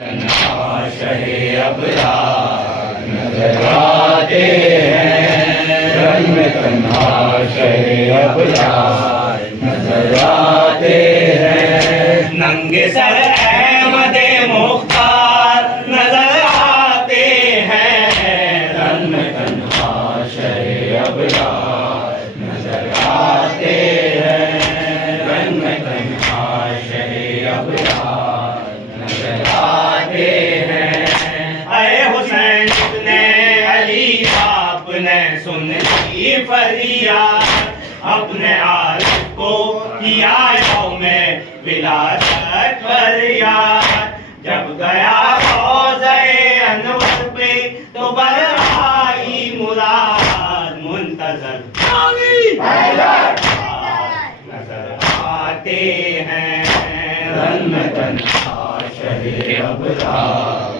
تنہا شہ ابرار نظر آتے ہیں، رن میں تنہا شہ ابرار نظر آتے ہیں، ننگے سر احمد مختار نظر آتے ہیں، رن میں تنہا شہ ابرار نظر آتے ہیں، رن میں تنہا شہ ابرار نظر آتے ہیں۔ اے حسین ابن علی آپ نے سن لی فریاد، اپنے عاشق کو کیا یوم ولادت پر یاد، جب گیا روضہ انور پہ تو برآئی مراد، منتظر نظر آتے ہیں، رن میں تنہا شہ ابرار